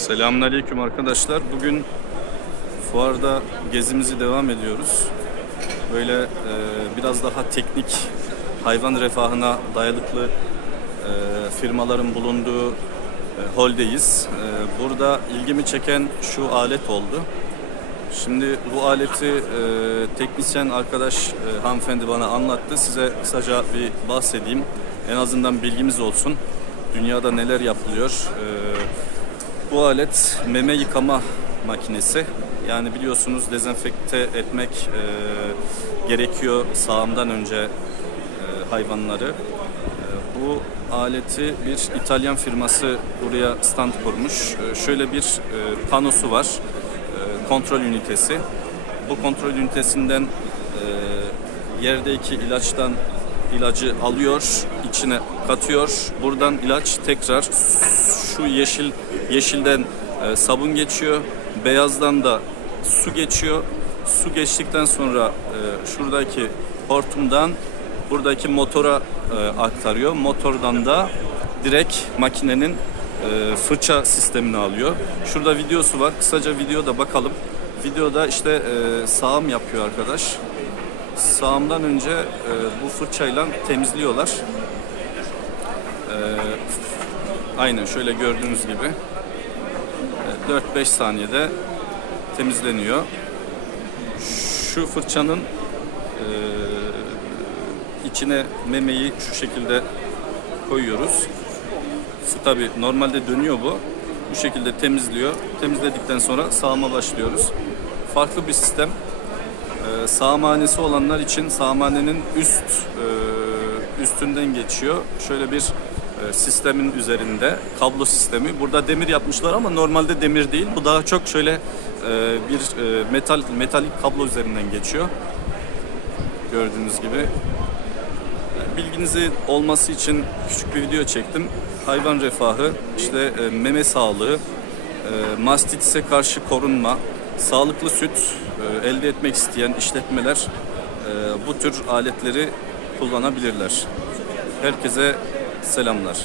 Selamünaleyküm arkadaşlar. Bugün fuarda gezimizi devam ediyoruz. Böyle e, biraz daha teknik hayvan refahına dayalıklı e, firmaların bulunduğu e, holdeyiz. E, burada ilgimi çeken şu alet oldu. Şimdi bu aleti e, teknisyen arkadaş e, hanımefendi bana anlattı. Size kısaca bir bahsedeyim. En azından bilgimiz olsun. Dünyada neler yapılıyor. E, bu alet meme yıkama makinesi. Yani biliyorsunuz dezenfekte etmek e, gerekiyor sağımdan önce e, hayvanları. E, bu aleti bir İtalyan firması buraya stand kurmuş. E, şöyle bir e, panosu var. E, kontrol ünitesi. Bu kontrol ünitesinden e, yerdeki ilaçtan ilacı alıyor, içine katıyor. Buradan ilaç tekrar şu yeşil yeşilden e, sabun geçiyor, beyazdan da su geçiyor. Su geçtikten sonra e, şuradaki hortumdan buradaki motora e, aktarıyor. Motordan da direkt makinenin e, fırça sistemini alıyor. Şurada videosu var. Kısaca videoda bakalım. Videoda işte e, sağım yapıyor arkadaş. Sağımdan önce e, bu fırçayla temizliyorlar. E, aynen şöyle gördüğünüz gibi e, 4-5 saniyede temizleniyor. Şu fırçanın e, içine memeyi şu şekilde koyuyoruz. Tabi normalde dönüyor bu. Bu şekilde temizliyor. Temizledikten sonra sağıma başlıyoruz. Farklı bir sistem. Ee, sağımhanesi olanlar için sağımhanenin üst e, üstünden geçiyor. Şöyle bir e, sistemin üzerinde kablo sistemi. Burada demir yapmışlar ama normalde demir değil. Bu daha çok şöyle e, bir e, metal metalik kablo üzerinden geçiyor. Gördüğünüz gibi. Bilginizi olması için küçük bir video çektim. Hayvan refahı, işte e, meme sağlığı, e, mastitise karşı korunma, sağlıklı süt e, elde etmek isteyen işletmeler e, bu tür aletleri kullanabilirler. Herkese selamlar.